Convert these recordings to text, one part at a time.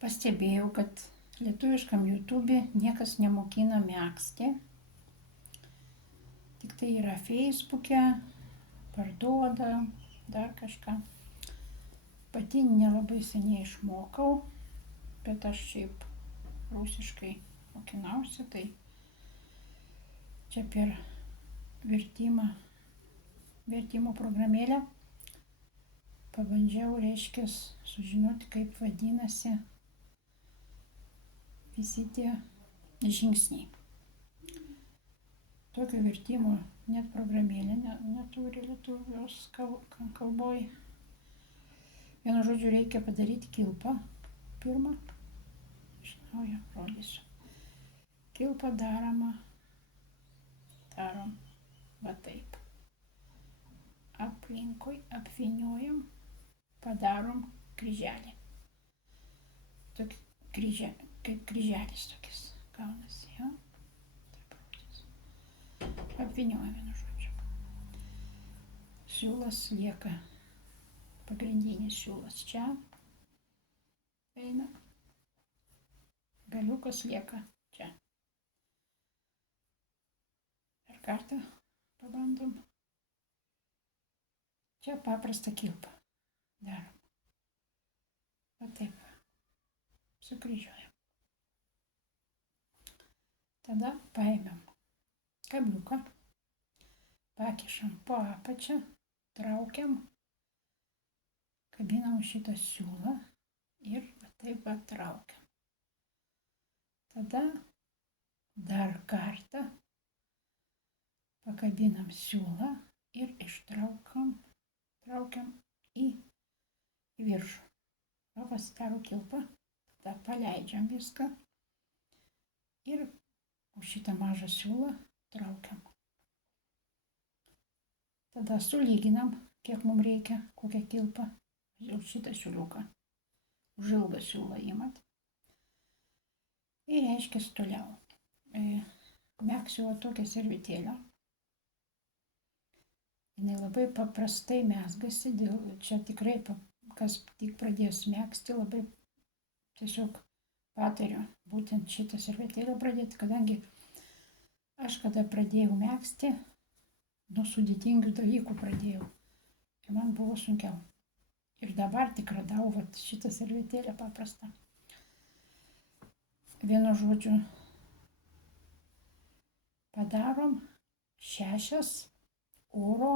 Pastebėjau, kad lietuviškam YouTube niekas nemokina megzti. Tik tai yra Facebook'e, parduoda, dar kažką. Pati nelabai seniai išmokau, bet aš šiaip rusiškai mokinausi, tai čia per vertimo programėlę pabandžiau, sužinoti, kaip vadinasi visi tie žingsniai. Tokio vertimo net programėlė neturi lietuvos kalboj. Vienu žodžiu, reikia padaryti kilpą pirmą. Iš naujo rodysiu. Kilpą darom va taip. Aplinkui apvyniojam, padarom kryželį. Kaip kryželis tokis gaunasi, jo? Taip rodysiu. Apvyniojam, vienu žodžiu. Siūlas lieka, pagrindinis siūlas čia eina, galiukas lieka čia. Per kartą pabandom. Čia paprasta kilpa darom. Va taip, sukryžiuojam. Tada paėmėm kabliuką, pakišam po apačią, traukiam, kabinam šitą siūlą ir taip pat traukiam. Tada dar kartą pakabinam siūlą ir traukiam į viršų. Pasidaro kilpą, tada paleidžiam viską ir už šitą mažą siūlą traukiam. Tada sulyginam, kiek mums reikia, kokią kilpą. Už šitą siūliuką, už ilgą siūlą imat. Ir toliau. Megsiu tokią servetėlę. Jis labai paprastai mezgasi, čia tikrai, kas tik pradės megzti, labai tiesiog patariu būtent šitą servetėlę pradėti, kadangi aš kada pradėjau megzti, nuo sudėtingų dalykų pradėjau. Ir man buvo sunkiau. Ir dabar tik radau šitą servetėlę paprastą. Vienu žodžiu, padarom 6 oro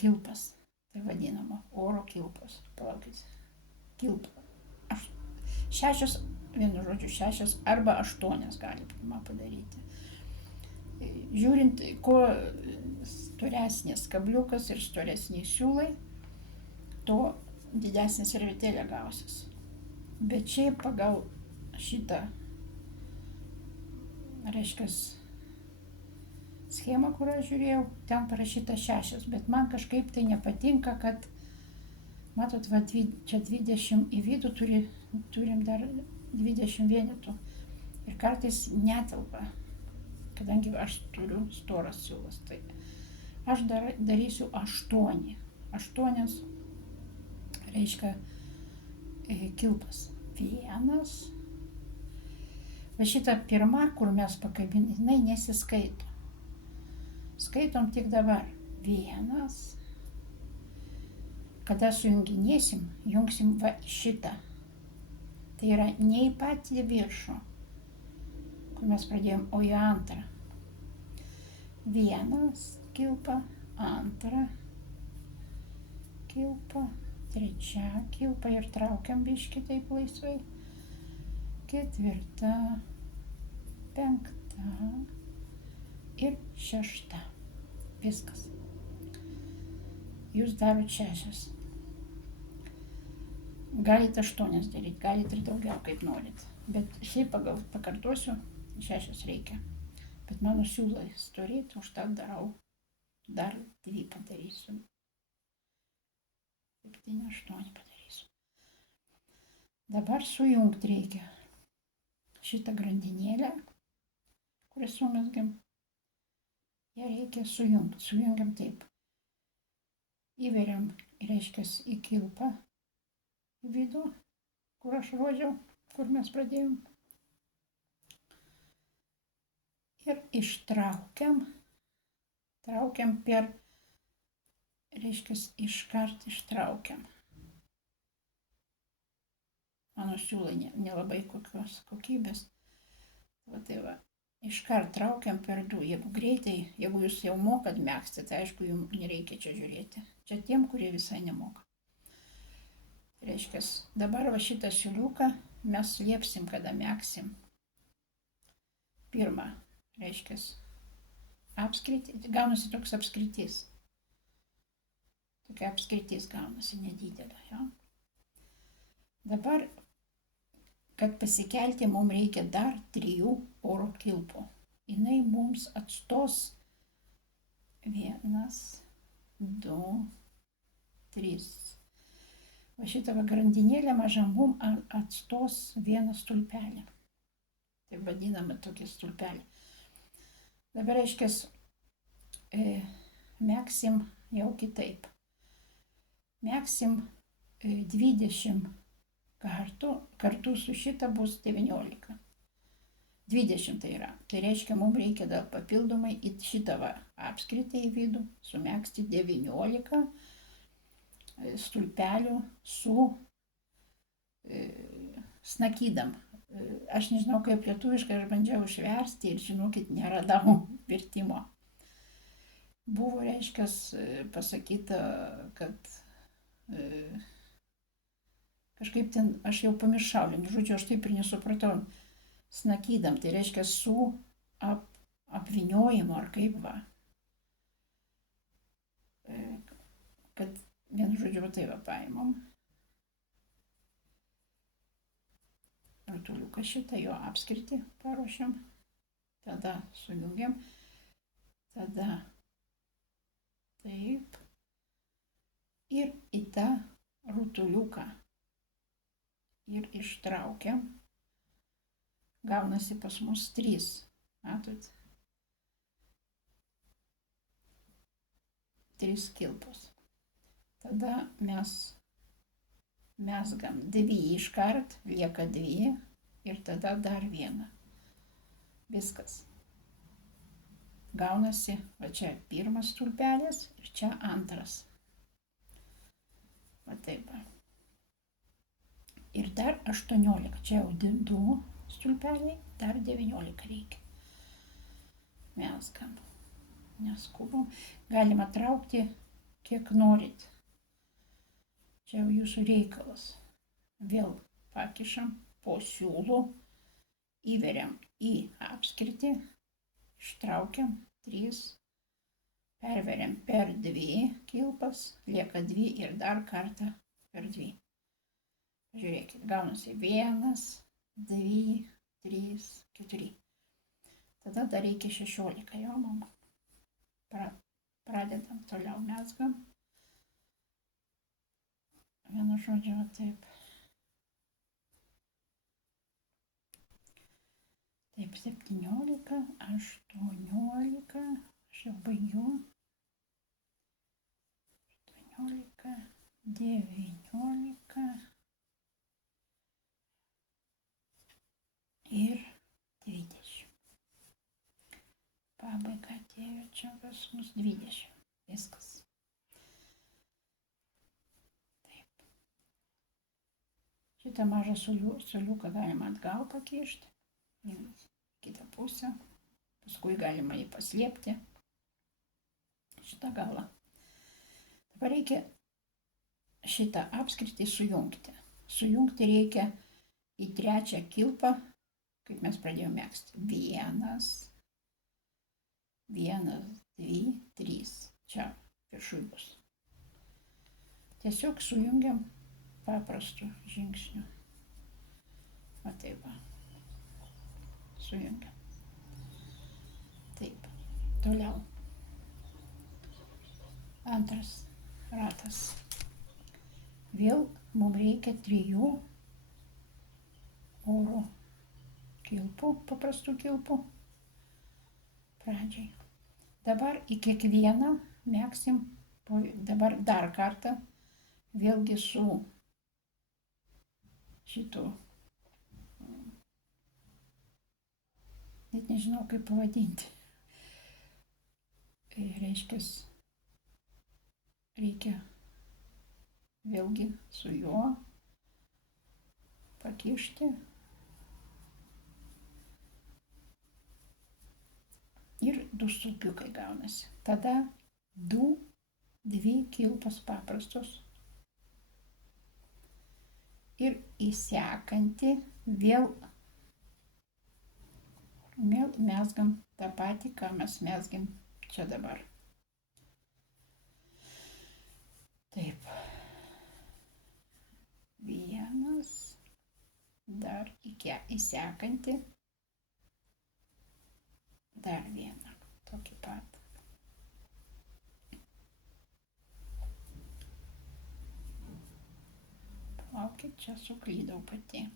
kilpas. Tai vadinama oro kilpos. Palaukit. Kilpa. 6, vienu žodžiu, 6 arba 8 galima padaryti. Žiūrint, kuo storesnis kabliukas ir storesni siūlai, to didesnė servetėlė gausis. Bet šiaip pagal šitą, schemą, kur aš žiūrėjau, ten parašyta 6, bet man kažkaip tai nepatinka, kad, matot, čia 20 į vidų turim dar 20 vienetų ir kartais netelpa, kadangi aš turiu storas siūlas, tai aš darysiu 8 kilpas. 1. Va šitą pirmą, kur mes pakabiname, jinai nesiskaito. Skaitom tik dabar. 1. Kada sujunginėsim, jungsim va šitą. Tai yra ne į patį viršų, kur mes pradėjom, o į antrą. 1 kilpa, 2 kilpa, 3 kilpa ir traukiam biškį taip laisvai. 4, 5 ir 6. Viskas. Jūs darot 6. Galite 8 daryti, galite ir daugiau, kaip norit. Bet šiaip pakartosiu, 6 reikia. Bet mano siūlai storėti, užtat darau. Dar 2 padarysiu. 7, 8 padarysiu. Dabar sujungti reikia šitą grandinėlę, kurią sumezgiam. Ją reikia sujungti. Sujungiam taip. Įveriam, į kilpą į vidų kur aš rodžiau, kur mes pradėjom. Ir ištraukiam per, reiškia, iškart ištraukiam. Mano siūlai nelabai kokios kokybės. Va tai va, iškart traukiam per du. Jeigu greitai, jeigu jūs jau mokat megzti, tai aišku, jums nereikia čia žiūrėti. Čia tiem, kurie visai nemoka. Reiškia, dabar va šitą siūliuką mes liepsim, kada megzsim. Pirma, reiškia, apskritį, gaunasi toks apskritis. Tokia apskritis gaunasi nedidelė. Ja? Dabar, kad pasikelti, mums reikia dar 3 oro kilpų. Jinai mums atstos 1, 2, 3. Va šitą grandinėlę mažą mums atstos 1 stulpelį. Tai vadinama tokia stulpelė. Dabar, reiškia, megzsim jau kitaip. Megzsim 20 kartu su šita bus 19. 20 tai yra. Tai reiškia, mums reikia dar papildomai į šitą apskritį į vidų sumegzti 19 stulpelių su snakydam. Aš nežinau, kaip lietuviškai, aš bandžiau išversti ir, žinokit, neradau vertimo. Buvo, reiškia, pasakyta, kad kažkaip ten, aš jau pamiršau, žodžiu, aš taip ir nesupratau, snakydam, tai reiškia su apvyniojimu ar kaip va. Kad vienu žodžiu, va tai va paimam. Rutuliuką šitą, jo apskritį paruošiam. Tada sujungiam. Tada taip. Ir į tą rutuliuką. Ir ištraukiam. Gaunasi pas mus 3. Matot? 3 kilpos. Tada mes mezgam 2 iškart, lieka 2 ir tada dar 1. Viskas. Gaunasi, va čia 1 stulpelis ir čia 2. Va taip. Ir dar 18. Čia jau 2 stulpeliai, dar 19 reikia. Mezgam. Neskubam. Galima traukti, kiek norit. Čia jau jūsų reikalas. Vėl pakišam po siūlų, įveriam į apskritį, ištraukiam 3, perveriam per 2 kilpas, lieka 2 ir dar kartą per 2. Žiūrėkit, gaunasi 1, 2, 3, 4. Tada dar reikia 16 jau mums. Pradedam, toliau mezgam. Vienu žodžiu, taip. Taip, 17, 18, aš jau baigiu. 18, 19 ir 20. Pabaiga atėjo čia pas mus 20. Viskas. Šitą mažą suoliuką galima atgal pakišti, į kitą pusę, paskui galima jį paslėpti, šitą galą. Dabar reikia šitą apskritį sujungti. Sujungti reikia į 3 kilpą, kaip mes pradėjome megzti. 1, 2, 3. Čia viršuj bus. Tiesiog sujungiam paprastu žingsniu. Va taip va. Sujungiam. Taip. Toliau. 2 ratas. Vėl mums reikia 3 oro kilpų, paprastų kilpų. Pradžiai. Dabar į kiekvieną megzsim, dabar dar kartą, vėlgi su šito, net nežinau kaip pavadinti. Reiškia, reikia vėlgi su juo pakišti ir 2 stulpiukai gaunasi. Tada 2 kilpos paprastos ir įsekanti vėl mezgam tą patį, ką mes mezgam čia dabar. Taip. 1, dar įsekanti, dar 1, tokį pat. Palaukit, čia suklydau pati.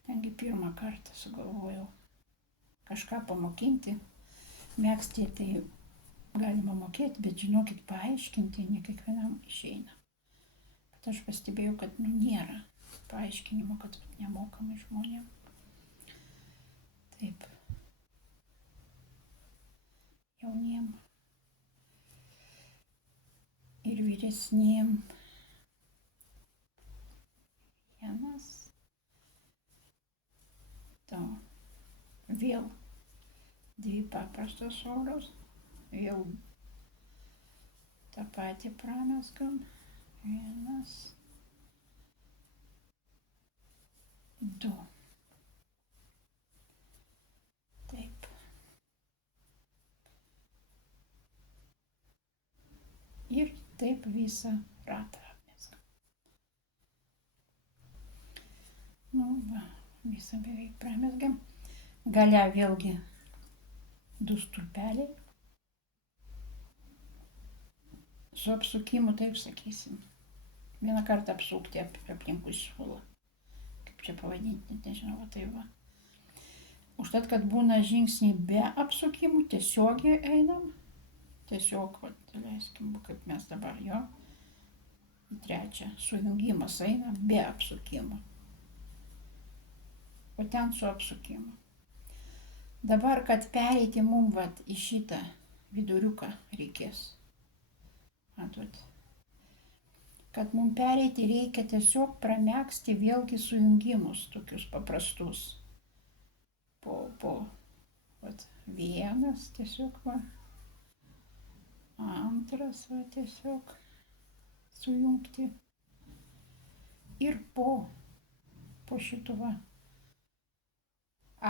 Kadangi pirmą kartą sugalvojau kažką pamokinti, megzti, tai galima mokėti, bet žinokit, paaiškinti ne kiekvienam išeina. Bet aš pastebėjau, kad nėra paaiškinimo, kad nemokamai žmonėm. Taip. Jauniem ir vyresniem. 1, 2. Vėl 2 paprastos oros. Vėl tą patį pramezgam. 1, 2. Taip. Ir taip visą ratą apmezgam. Va, visą beveik pramezgam. Gale vėlgi 2 stulpeliai. Su apsukimu, taip sakysim. Vieną kartą apsukti aplinkui siūlą. Kaip čia pavadinti, nežinau, tai va. Užtat, kad būna žingsniai be apsukimų, tiesiogiai einam. Tiesiog, leiskim, kaip mes dabar jo. 3. Sujungimas eina be apsukimų. O ten su apsukimu. Dabar, kad pereiti mum į šitą viduriuką reikės. Matot. Kad mum pereiti reikia tiesiog pramegzti vėlgi sujungimus, tokius paprastus. Po 1 tiesiog va. 2 va tiesiog sujungti. Ir po šito va.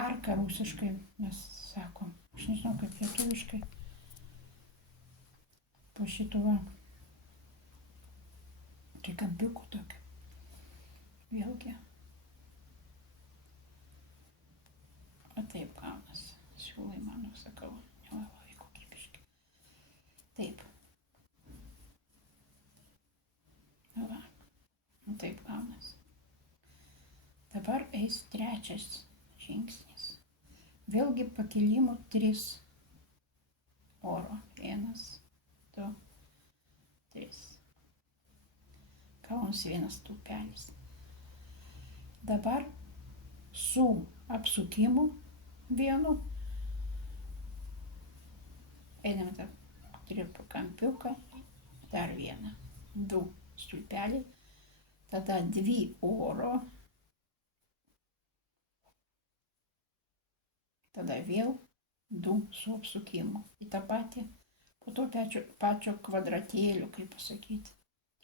Arka rusiškai mes sakom. Aš nežinau, kaip lietuviškai. Po šito va. Trikampiukų tokį. Vėlgi. O taip gaunasi. Siūlai mano, sakau, nelabai kokybiški. Taip. Va. Taip gaunasi. Dabar eis 3 žingsnis. Vėlgi pakilimų 3 oro. 1, 2, 3. Gaunasi 1 stulpelis. Dabar su apsukimu 1 einame tą trikampiuką, dar 1, 2 stulpeliai, tada 2 oro, tada vėl 2 su apsukimu. Į tą patį, po to pačio kvadratėlių, kaip pasakyti,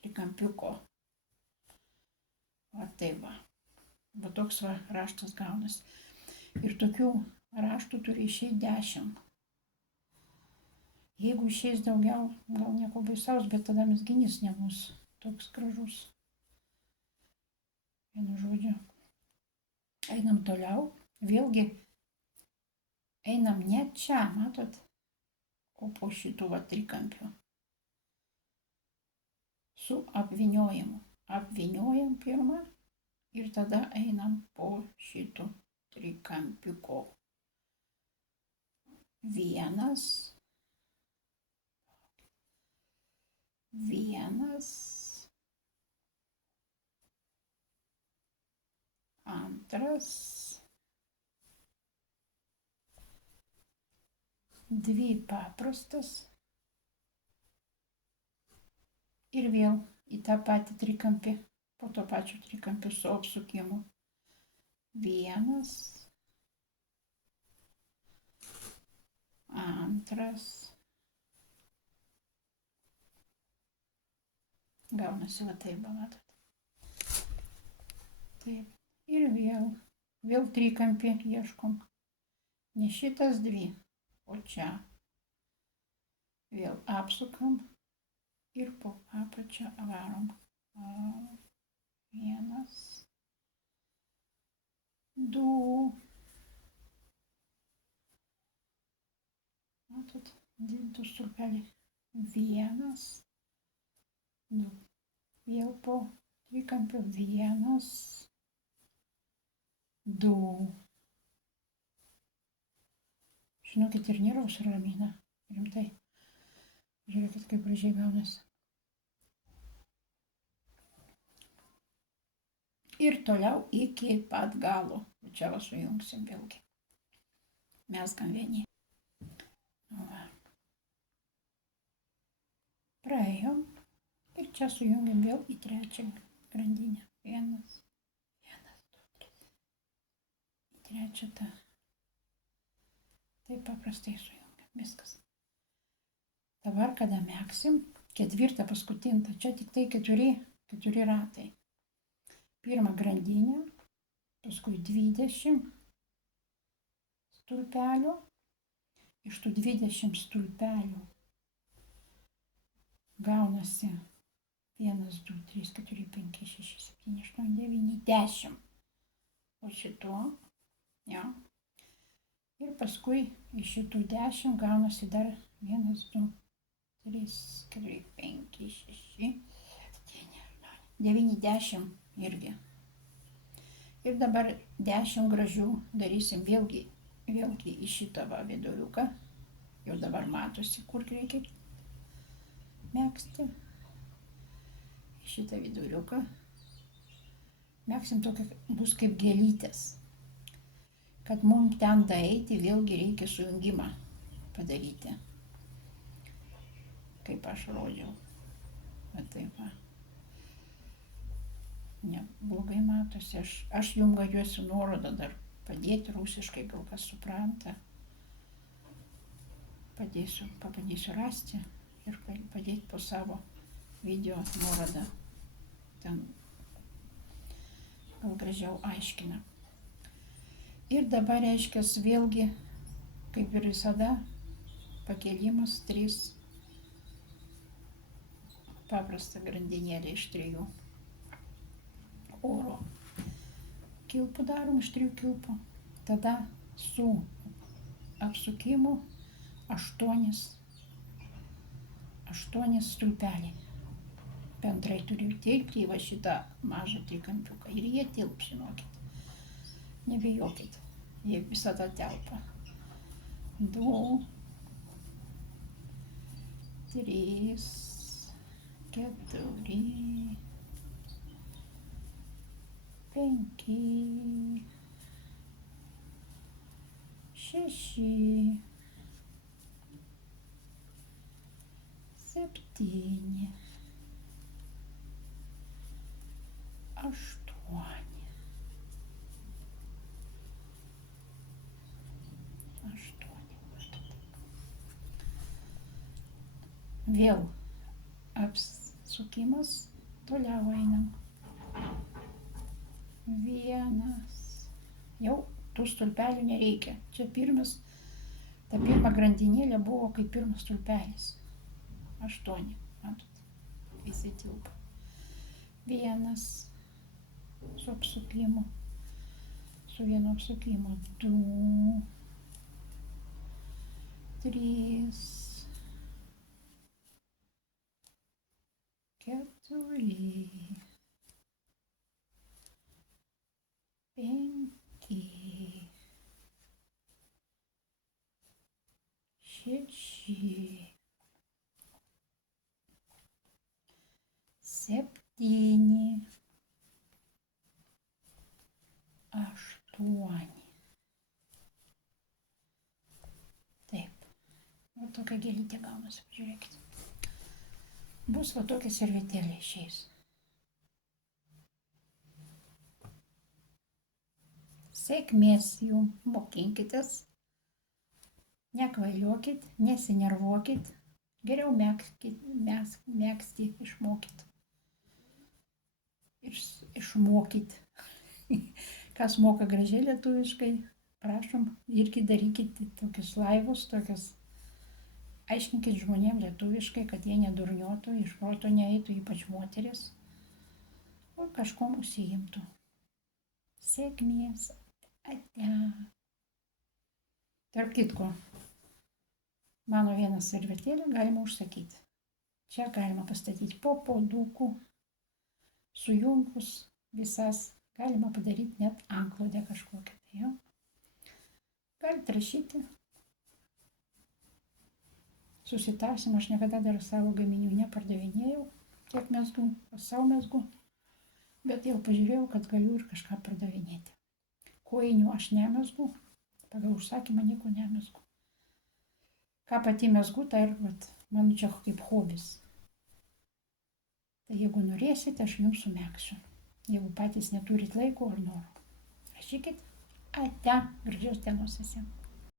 trikampiuko. Va tai va. Va toks va raštas gaunasi. Ir tokių raštų turi išeiti 10. Jeigu išeis daugiau, gal nieko baisaus, bet tada mezginys nebus toks gražus. Vienu žodžiu. Einam toliau. Vėlgi einam ne čia, matot, o po šitų va trikampių. Su apvyniojimu. Apvyniojam pirmą ir tada einam po šitų trikampiuko. 1, 1, Antras. 2 paprastas. Ir vėl į tą patį trikampį, po to pačiu trikampiu su apsukimu. 1, 2. Gaunasi va taip, matot. Taip. Ir vėl trikampį ieškom. Ne šitas 2, o čia. Vėl apsukam ir po apačią varom. 1, 2. Matot, 2 stulpeliai. 1, 2. Vėl po trikampiu. 1, 2. Žinokit, ir nervus ramina. Rimtai. Žiūrėkit, kaip gražiai gaunasi. Ir toliau iki pat galo. Čia va sujungsim vėlgi. Mezgam vieni. Va. Praėjom. Ir čia sujungiam vėl į 3 grandinę. 1, 2, 3. Į 3 tą. Taip paprastai sujungiam. Viskas. Dabar, kada megsim, 4 paskutinę, čia tik tai 4 ratai. 1 grandinė, paskui 20 stulpelių. Iš tų 20 stulpelių gaunasi 1, 2, 3, 4, 5, 6, 7, 8, 9, 10. O šituo, ja. Ir paskui iš šitų 10 gaunasi dar 1, 2, 3, 4, 5, 6, 7, 8, 9, 10 irgi. Ir dabar 10 gražių darysim vėlgi į šitą va viduriuką. Jau dabar matosi, kur reikia megzti. Į šitą viduriuką. Megsim tokia bus kaip gėlytės. Kad mums ten daeiti, vėlgi reikia sujungimą padaryti. Kaip aš rodžiau. Va taip va. Neblogai matosi. Aš jums galiuosiu nuorodą dar padėti rusiškai, gal kas supranta. Pabandysiu rasti ir padėti po savo video nuorodą. Ten gal gražiau aiškina. Ir dabar reiškia vėlgi, kaip ir visada, pakėlimas 3 paprastą grandinėlę iš 3 oro kilpų darom, iš 3 kilpų. Tada su apsukimu 8 stulpeliai. Bendrai turiu tilpti į va šitą mažą trikampiuką. Ir jie tilps, žinokit. Nebijokit, jie visada telpa. 2, 3, 4, 5, 6, 7, 8. Vėl apsukimas, toliau einam. 1. Jau tų stulpelių nereikia. Čia ta pirma grandinėlė buvo kaip pirmas stulpelis. 8, matot, visi tilpa. 1 su apsukimu, su vienu apsukimu. 2, 3, 4, 5, 6, 7, 8, 8. Taip. Va tokia gėlytė gaunasi, pažiūrėkit. Bus va tokia servetėlė išeis. Sėkmės jum, mokinkitės, nekvailiokit, nesinervuokit, geriau megzti išmokit. Išmokyt. Kas moka gražiai lietuviškai, prašom, irgi darykit tokius laivus, tokius. Aiškinkit žmonėm lietuviškai, kad jie nedurniotų, iš proto neeitų, ypač moteris, o kažkom užsiimtų. Sėkmės. Ate. Tarp kitko, mano vieną servetėlę galima užsakyti. Čia galima pastatyti po puodukų, sujungus visas, galima padaryti net antklodę kažkokią. Tai jau. Galite rašyti. Susitarsim, aš niekada dar savo gaminių nepardavinėjau, kiek mezgu, savo mezgu, bet jau pažiūrėjau, kad galiu ir kažką pardavinėti. Kojinių aš nemezgu, pagal užsakymą nieko nemezgu. Ką pati mezgu, tai ir man čia kaip hobis. Tai jeigu norėsite, aš jums sumegsiu. Jeigu patys neturit laiko ar noro. Rašykit. Ate, gražios dienos visiems.